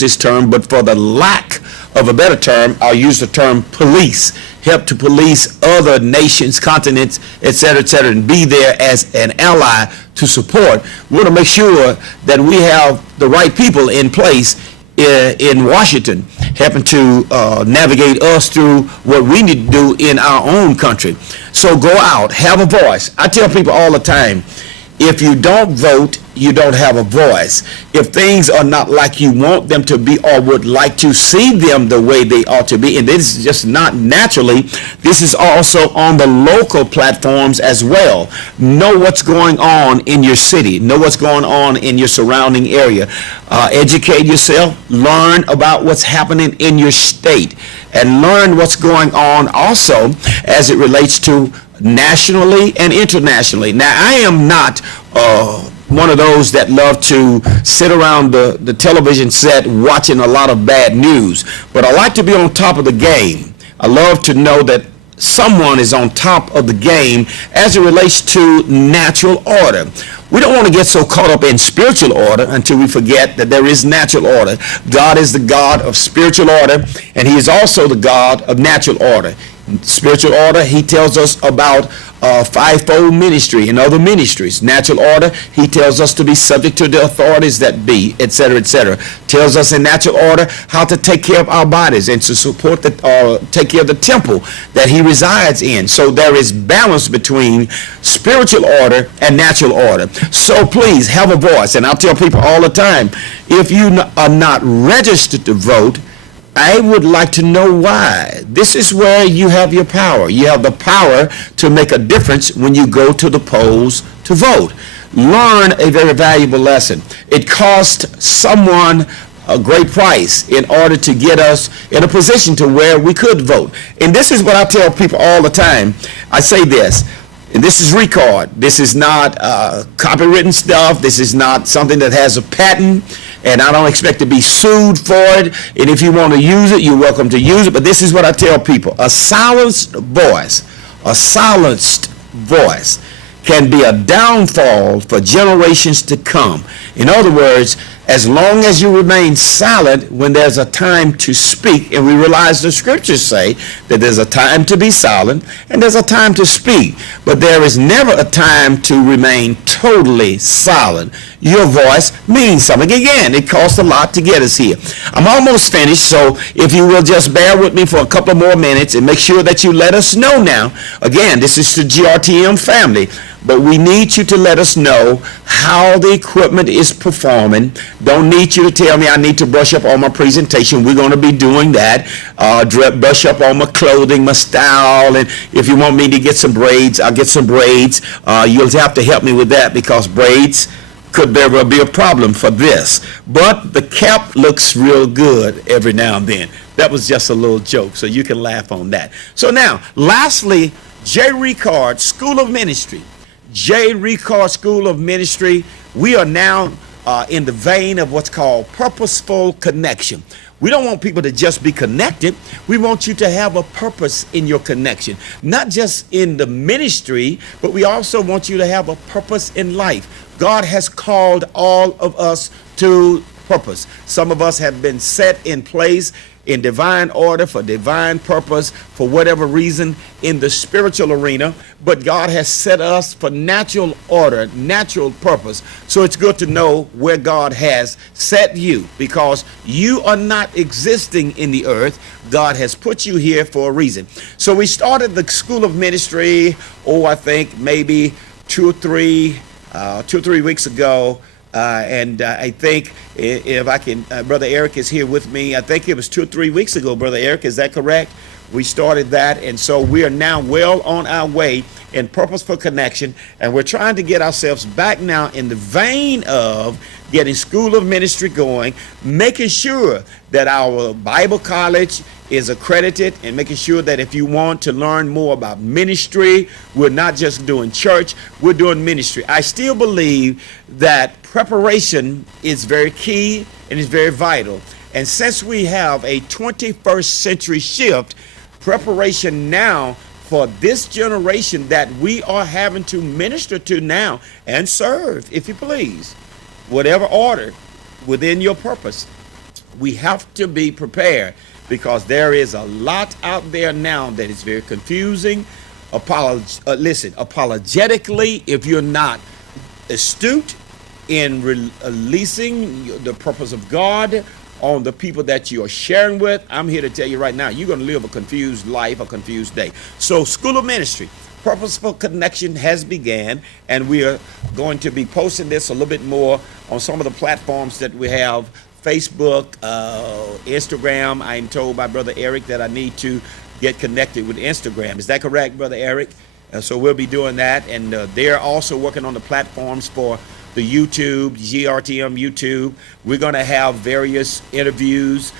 this term, but for the lack of a better term, I'll use the term police. Help to police other nations, continents, et cetera, and be there as an ally to support. We want to make sure that we have the right people in place in Washington, helping to navigate us through what we need to do in our own country. So go out, have a voice. I tell people all the time, if you don't vote, you don't have a voice. If things are not like you want them to be or would like to see them the way they ought to be, and this is just not naturally, this is also on the local platforms as well. Know what's going on in your city. Know what's going on in your surrounding area. Educate yourself. Learn about what's happening in your state. And learn what's going on also as it relates to nationally and internationally. Now, I am not one of those that love to sit around the television set watching a lot of bad news, but I like to be on top of the game. I love to know that someone is on top of the game as it relates to natural order. We don't want to get so caught up in spiritual order until we forget that there is natural order. God is the God of spiritual order, and he is also the God of natural order. Spiritual order, he tells us about fivefold ministry and other ministries. Natural order, he tells us to be subject to the authorities that be, etc., etc. Tells us in natural order how to take care of our bodies and to support take care of the temple that he resides in. So there is balance between spiritual order and natural order. So please have a voice. And I'll tell people all the time, if you are not registered to vote, I would like to know why. This is where you have your power. You have the power to make a difference when you go to the polls to vote. Learn a very valuable lesson. It cost someone a great price in order to get us in a position to where we could vote. And this is what I tell people all the time. I say this, and this is Ricard. This is not copywritten stuff. This is not something that has a patent, and I don't expect to be sued for it. And if you want to use it, you're welcome to use it. But this is what I tell people. A silenced voice can be a downfall for generations to come. In other words, as long as you remain silent when there's a time to speak, and we realize the scriptures say that there's a time to be silent and there's a time to speak, but there is never a time to remain totally silent. Your voice means something. Again, it costs a lot to get us here. I'm almost finished, so if you will just bear with me for a couple more minutes and make sure that you let us know now. Again, this is the GRTM family, but we need you to let us know how the equipment is performing. Don't need you to tell me I need to brush up on my presentation. We're going to be doing that. Brush up on my clothing, my style, and if you want me to get some braids, I'll get some braids. You'll have to help me with that because braids could very well be a problem for this. But the cap looks real good every now and then. That was just a little joke, so you can laugh on that. So now, lastly, J. Ricard School of Ministry. J. Ricard School of Ministry. We are now in the vein of what's called purposeful connection. We don't want people to just be connected. We want you to have a purpose in your connection, not just in the ministry, but we also want you to have a purpose in life. God has called all of us to purpose. Some of us have been set in place in divine order for divine purpose for whatever reason in the spiritual arena, but God has set us for natural order, natural purpose. So it's good to know where God has set you, because you are not existing in the earth. God has put you here for a reason. So we started the School of Ministry, I think maybe two or three weeks ago. And I think if I can, Brother Eric is here with me. I think it was 2 or 3 weeks ago, Brother Eric. Is that correct? We started that, and so we are now well on our way in purposeful connection, and we're trying to get ourselves back now in the vein of getting School of Ministry going, making sure that our Bible college is accredited, and making sure that if you want to learn more about ministry, we're not just doing church, we're doing ministry. I still believe that preparation is very key and is very vital. And since we have a 21st century shift, preparation now for this generation that we are having to minister to now and serve, if you please, whatever order within your purpose. We have to be prepared because there is a lot out there now that is very confusing. Listen, apologetically, if you're not astute in releasing the purpose of God on the people that you're sharing with, I'm here to tell you right now, you're going to live a confused life, a confused day. So, School of Ministry, Purposeful Connection has began, and we are going to be posting this a little bit more on some of the platforms that we have. Facebook, Instagram. I'm told by Brother Eric that I need to get connected with Instagram. Is that correct, Brother Eric? So we'll be doing that, and they're also working on the platforms for the YouTube, GRTM YouTube. We're going to have various interviews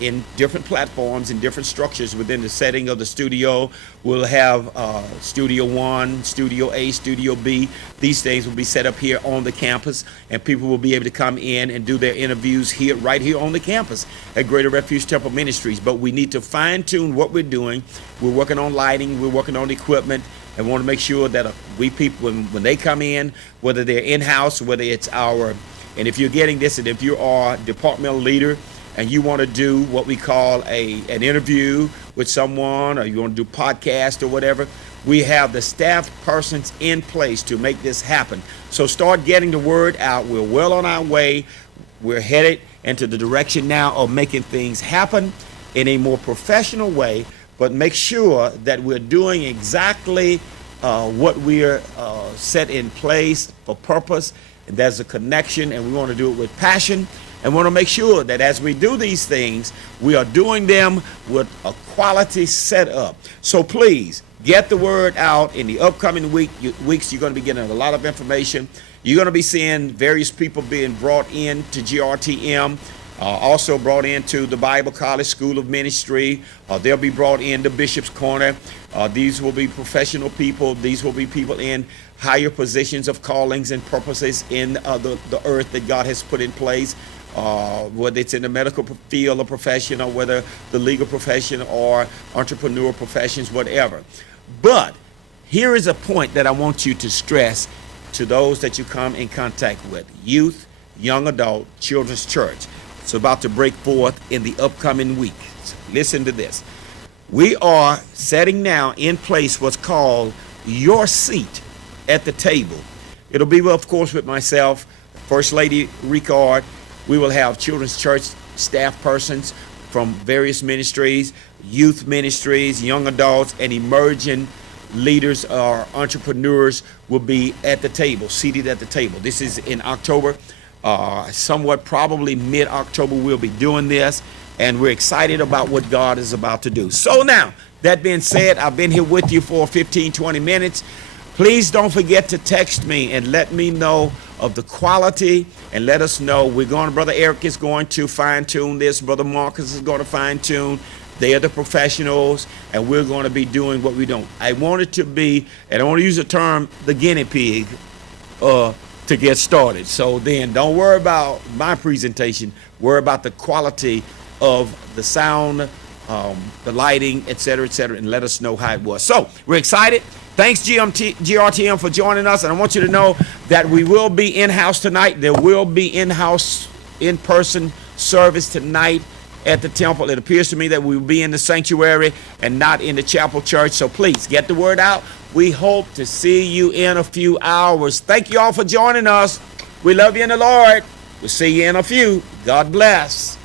in different platforms, in different structures within the setting of the studio. We'll have Studio 1, Studio A, Studio B. These things will be set up here on the campus, and people will be able to come in and do their interviews here, right here on the campus at Greater Refuge Temple Ministries. But we need to fine-tune what we're doing. We're working on lighting, we're working on equipment, and want to make sure that we people, when they come in, whether they're in-house, whether it's our, and if you're getting this, and if you are a departmental leader, and you want to do what we call an interview with someone, or you want to do podcast or whatever, we have the staff persons in place to make this happen. So start getting the word out. We're well on our way. We're headed into the direction now of making things happen in a more professional way, but make sure that we're doing exactly what we're set in place for purpose. And there's a connection, and we want to do it with passion. And want to make sure that as we do these things, we are doing them with a quality setup. So please get the word out. In the upcoming weeks, you're going to be getting a lot of information. You're going to be seeing various people being brought in to GRTM, also brought into the Bible College School of Ministry. They'll be brought into Bishop's Corner. These will be professional people. These will be people in higher positions of callings and purposes in the earth that God has put in place. Whether it's in the medical field or profession, or whether the legal profession or entrepreneur professions, whatever. But here is a point that I want you to stress to those that you come in contact with: youth, young adult, children's church. It's about to break forth in the upcoming week. Listen to this. We are setting now in place what's called your seat at the table. It'll be, of course, with myself, First Lady Ricard. We will have children's church staff persons from various ministries, youth ministries, young adults, and emerging leaders or entrepreneurs will be at the table, seated at the table. This is in October, somewhat probably mid-October we'll be doing this, and we're excited about what God is about to do. So now, that being said, I've been here with you for 15, 20 minutes. Please don't forget to text me and let me know of the quality, and let us know. Brother Eric is going to fine-tune this. Brother Marcus is going to fine-tune. They are the professionals, and we're going to be doing what we do. I want it to be, and I want to use the term, the guinea pig, to get started. So then don't worry about my presentation. Worry about the quality of the sound, the lighting, etc., and let us know how it was. So we're excited. Thanks, GRTM, for joining us. And I want you to know that we will be in-house tonight. There will be in-house, in-person service tonight at the temple. It appears to me that we will be in the sanctuary and not in the chapel church. So please get the word out. We hope to see you in a few hours. Thank you all for joining us. We love you in the Lord. We'll see you in a few. God bless.